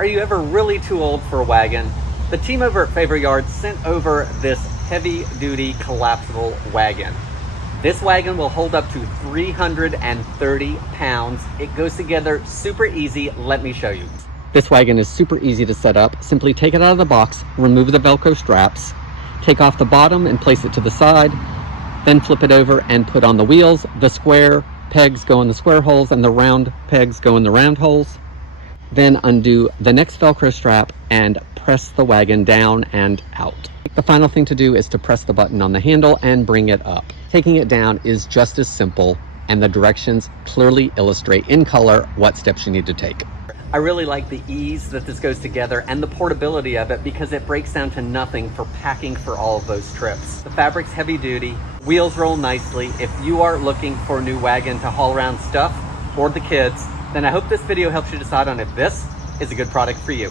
Are you ever really too old for a wagon? The team over at Favoyard sent over this heavy-duty collapsible wagon. This wagon will hold up to 330 pounds. It goes together super easy. Let me show you. This wagon is super easy to set up. Simply take it out of the box, remove the Velcro straps, take off the bottom and place it to the side, then flip it over and put on the wheels. The square pegs go in the square holes and the round pegs go in the round holes. Then undo the next Velcro strap and press the wagon down and out. The final thing to do is to press the button on the handle and bring it up. Taking it down is just as simple, and the directions clearly illustrate in color what steps you need to take. I really like the ease that this goes together and the portability of it because it breaks down to nothing for packing for all of those trips. The fabric's heavy duty, wheels roll nicely. If you are looking for a new wagon to haul around stuff or the kids, then I hope this video helps you decide on if this is a good product for you.